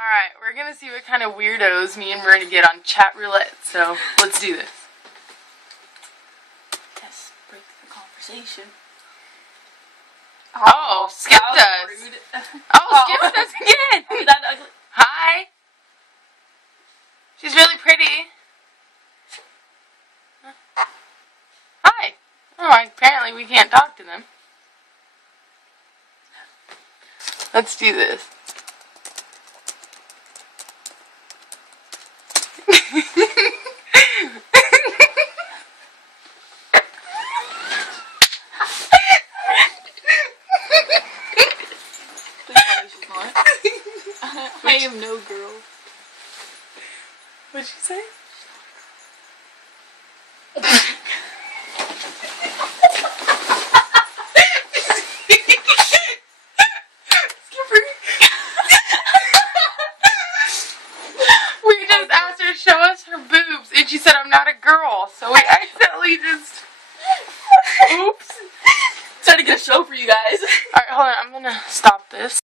Alright, we're gonna see what kind of weirdos me and Marina get on chat roulette, so let's do this. Yes, break the conversation. Oh, skipped us. Rude. Oh, skipped us again. That ugly. Hi. She's really pretty. Hi. Oh, apparently we can't talk to them. Let's do this. I am no girl. What'd she say? We just asked her to show us her boobs, and she said, I'm not a girl, so we accidentally just... Oops. Trying to get a show for you guys. Alright, hold on, I'm gonna stop this.